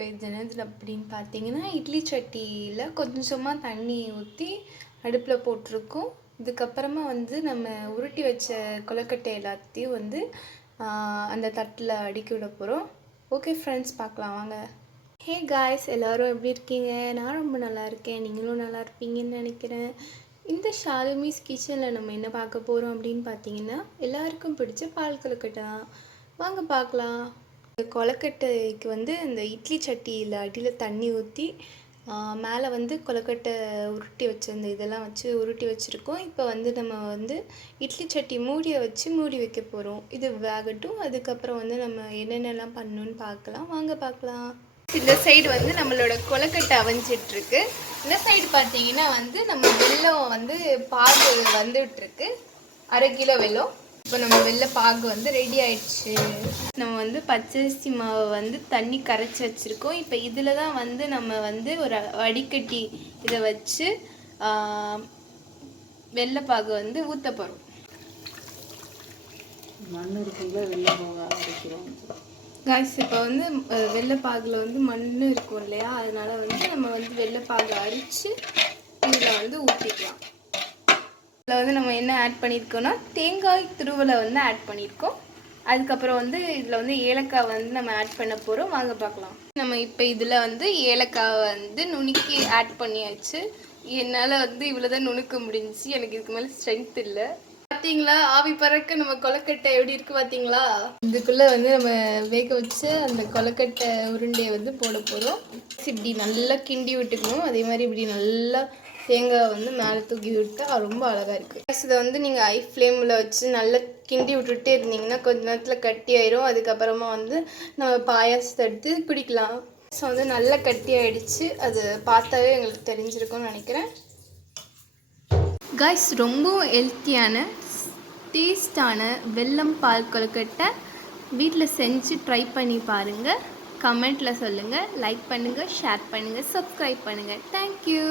இப்போ அப்படின்னு பார்த்தீங்கன்னா இட்லி சட்டியில் கொஞ்சமாக தண்ணி ஊற்றி அடுப்பில் போட்டிருக்கோம். இதுக்கப்புறமா வந்து நம்ம உருட்டி வச்ச கொலக்கட்டை எல்லாத்தையும் வந்து அந்த தட்டில் அடுக்கி விட போகிறோம் ஓகே ஃப்ரெண்ட்ஸ் பார்க்கலாம் வாங்க. ஹே காய்ஸ் எல்லாரும் எப்படி இருக்கீங்க? நான் ரொம்ப நல்லா இருக்கேன். நீங்களும் நல்லா இருப்பீங்கன்னு நினைக்கிறேன். இந்த ஷாலுமிஸ் கிச்சனில் நம்ம என்ன பார்க்க போகிறோம் அப்படின்னு பார்த்தீங்கன்னா எல்லாருக்கும் பிடிச்ச பால் கொலக்கட்டை தான். வாங்க பார்க்கலாம் இந்த வந்து இந்த இட்லி சட்டியில் அடியில் தண்ணி ஊற்றி மேலே வந்து கொலக்கட்டை உருட்டி வச்சிருந்த இதெல்லாம் வச்சு உருட்டி வச்சுருக்கோம். இப்போ வந்து நம்ம வந்து இட்லி சட்டி மூடியை வச்சு மூடி வைக்க போகிறோம் இது வேகட்டும். அதுக்கப்புறம் வந்து நம்ம என்னென்னலாம் பண்ணணும்னு பார்க்கலாம் வாங்க பார்க்கலாம் இந்த சைடு வந்து நம்மளோட கொலக்கட்டை அவிஞ்சிட்ருக்கு. இந்த சைடு பார்த்தீங்கன்னா வந்து நம்ம வெள்ளம் வந்து பாகு வந்துட்டுருக்கு அரை கிலோ வெல்லம். இப்போ நம்ம வெள்ளை பாகு வந்து ரெடி ஆயிடுச்சு. நம்ம வந்து பச்சரிசி மாவை வந்து தண்ணி கரைச்சி வச்சுருக்கோம். இப்போ இதில் தான் வந்து நம்ம வந்து ஒரு வடிகட்டி இதை வச்சு வெள்ளைப்பாகு வந்து ஊற்ற போகிறோம் மண்ணூருக்குள்ளே வெளில போக ஆரம்பிக்கிறோம் காய்ஸ் இப்போ வந்து வெள்ளைப்பாகுல வந்து மண் இருக்கும் இல்லையா? அதனால வந்து நம்ம வந்து வெள்ளைப்பாகு அரித்து இதில் வந்து ஊற்றிக்கலாம் இதில் வந்து நம்ம என்ன ஆட் பண்ணியிருக்கோன்னா தேங்காய் துருவலை வந்து ஆட் பண்ணியிருக்கோம் அதுக்கப்புறம் வந்து இதில் வந்து ஏலக்காய் வந்து நம்ம ஆட் பண்ண போகிறோம் வாங்க பார்க்கலாம். நம்ம இப்போ இதில் வந்து ஏலக்காய் வந்து நுணுக்கி ஆட் பண்ணியாச்சு. என்னால் வந்து இவ்வளோ தான் நுணுக்க முடிஞ்சுச்சு. எனக்கு இதுக்கு மேலே ஸ்ட்ரென்த் இல்லை. பார்த்தீங்களா ஆவி பறக்க நம்ம கொலக்கட்டை எப்படி இருக்கு பார்த்தீங்களா இதுக்குள்ளே வந்து நம்ம வேக வச்ச அந்த கொலக்கட்டை உருண்டையை வந்து போட போகிறோம் இப்படி நல்லா கிண்டி விட்டுக்கணும். அதே மாதிரி இப்படி நல்லா தேங்காய் வந்து மேலே தூக்கி விட்டா ரொம்ப அழகாக இருக்குது இதை வந்து நீங்கள் ஐ ஃப்ளேமில் வச்சு நல்லா கிண்டி விட்டுட்டே இருந்தீங்கன்னா கொஞ்ச நேரத்தில் கட்டி ஆயிரும். அதுக்கப்புறமா வந்து நம்ம பாயாசத்தை எடுத்து குடிக்கலாம். ஸோ வந்து நல்லா கட்டி ஆயிடுச்சு. அது பார்த்தாவே எங்களுக்கு தெரிஞ்சிருக்கும்னு நினைக்கிறேன். காய்ஸ் ரொம்பவும் ஹெல்த்தியான டேஸ்டான வெல்லம் பால் கொழுக்கட்டை வீட்டில் செஞ்சு ட்ரை பண்ணி பாருங்கள் கமெண்ட்டில் சொல்லுங்கள் லைக் பண்ணுங்கள் ஷேர் பண்ணுங்கள் சப்ஸ்கிரைப் பண்ணுங்கள் தேங்க்யூ